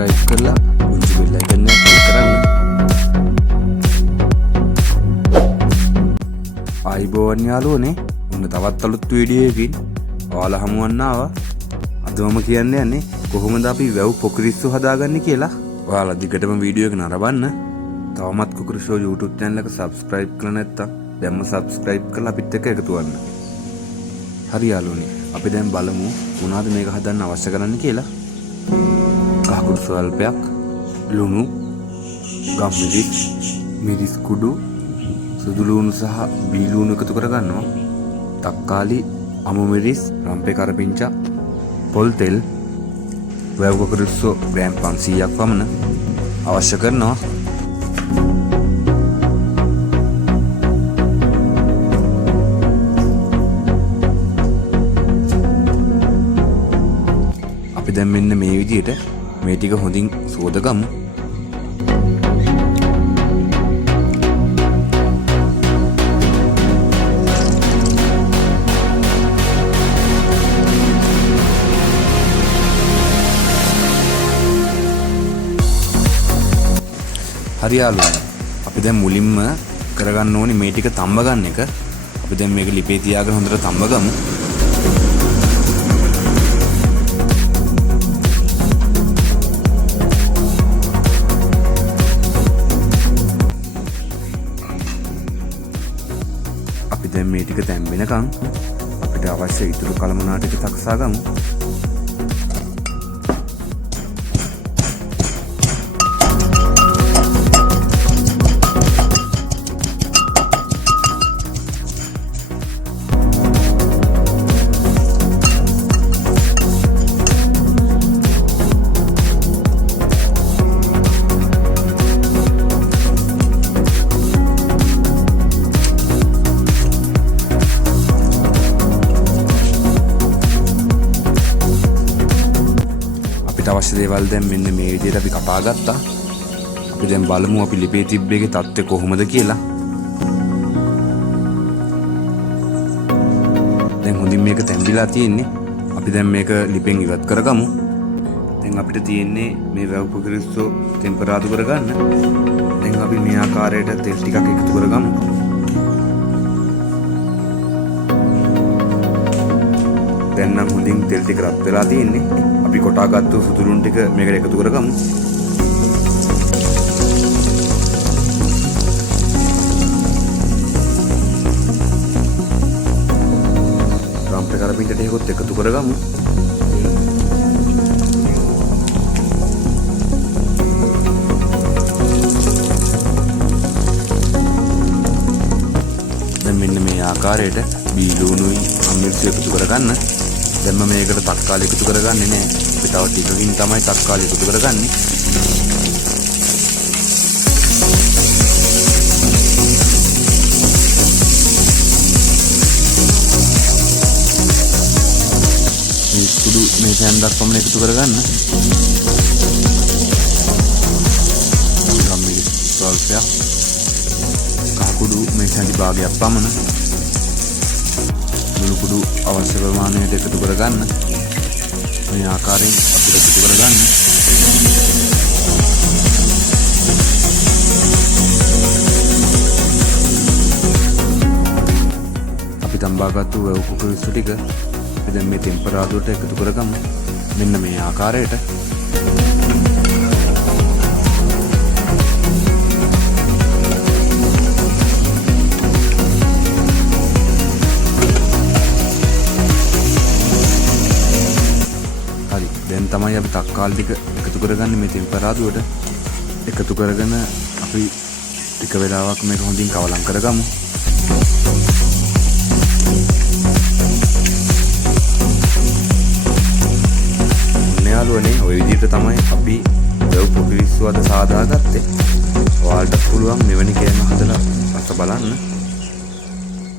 subscribe කරලා උන්චි bell icon එක click කරන්න. ආයිබෝවන් යාළුවනේ. ඔන්න තවත් අලුත් වීඩියෝ එකකින් ඔයාලා හමුවන්න ආවා. අද මම කියන්න යන්නේ කොහොමද අපි වැව් පොකිරිස්සු හදාගන්නේ කියලා. ඔයාලා දිගටම වීඩියෝ එක නරඹන්න. තවමත් කුකුරුෂෝ YouTube channel එක subscribe කරලා නැත්නම් දැන්ම subscribe කරලා අපිත් එක්ක එකතු වෙන්න. හරි යාළුවනේ. අපි දැන් බලමු මොනවද මේක හදන්න අවශ්‍ය කරන්නේ කියලා. කහකුරු ස්වල්පයක්, ලුණු, ගම්මිරිස්, මිරිස් කුඩු, සුදු ලුණු සහ බී ලුණු එකතු කරගන්නවා. තක්කාලි, අමු මිරිස්, රම්පේ කරපිංචා, පොල් තෙල්, වැව් කොකරිස්සෝ ග්‍රෑම් 500ක් පමණ අවශ්‍ය කරනවා. අපි දැන් මෙන්න මේ විදිහට මේ ටික හොඳින් සෝදගමු. හරි යාළුවනේ. අපි දැන් මුලින්ම කරගන්න ඕනේ මේ ටික තම්බ ගන්න එක. අපි දැන් මේක ලිපේ තියාගෙන හොඳට තම්බ ගමු. අපි දැන් මේ ටික තැම්බෙනකන් අපිට අවශ්‍ය ඉතුරු කලමනා ටික සකසා ගමු. අවශ්‍ය දේවල් දැන් මෙන්න මේ විදිහට අපි කපා ගත්තා. අපි දැන් බලමු අපි ලිපේ තිබ්බ එකේ තත්ත්වය කොහොමද කියලා. දැන් හොඳින් මේක තැම්බිලා තියෙන්නේ. අපි දැන් මේක ලිපෙන් ඉවත් කරගමු. දැන් අපිට තියෙන්නේ මේ වැව් පොකිරිස්සෝ ටෙම්පරාදු කරගන්න. දැන් අපි මේ ආකාරයට තෙල් ටිකක් එකතු කරගමු. දැන් නම් හොඳින් තෙල් ටික රත් වෙලා තියෙන්නේ. අපි කොටාගත්තු සුදු ලුණු ටික මේකට එකතු කරගමු. රම්පේ කරපිංචා ටිකත් එකතු කරගමු. දැන් මෙන්න මේ ආකාරයට බී ලුණුයි අමිරිස් එකතු කරගන්න. දැන් මම මේකට තක්කාලි එකතු කරගන්නේ නැහැ. අපි තව ටිකකින් තමයි තක්කාලි එකතු කරගන්නේ. මේ කුඩු මේ සෑන්ඩක් පමණ එකතු කරගන්න. ගම්මිරිස් ස්වල්පයක්, කහකුඩු මේ සෑන්ඩි භාගයක් පමණ, ලුණු කුඩු අවශ්‍ය ප්‍රමාණයට එකතු කරගන්න. මේ ආකාරයෙන් අපිට එකතු කරගන්න. අපි තම්බාගත්තු වැව් කුකුරිස්සු ටික අපි දැන් මේ ටෙම්පරාදුවට එකතු කරගමු. මෙන්න මේ ආකාරයට. දැන් තමයි අපි තක්කාලි ටික එකතු කරගන්නේ මේ ටෙම්පරාදුවට. එකතු කරගෙන අපි ටික වෙලාවක් මේක හොඳින් කවලම් කරගමු. යාළුවනේ ඔය විදිහට තමයි අපි වැව් පොකිරිස්සු අද සාදාගත්තේ. ඔයාලට පුළුවන් මෙවැනි කෑම හදලා රස බලන්න.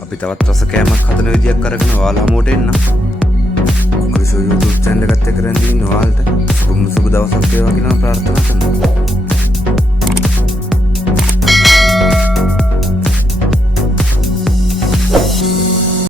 අපි තවත් රස කෑමක් හදන විදියක් අරගෙන ඔයාලා හමුවට එන්න. YouTube channel එකත් එක්ක රැඳී ඉන්න ඔයාලට සුබ දවසක් වේවා කියලා ප්‍රාර්ථනා කරනවා.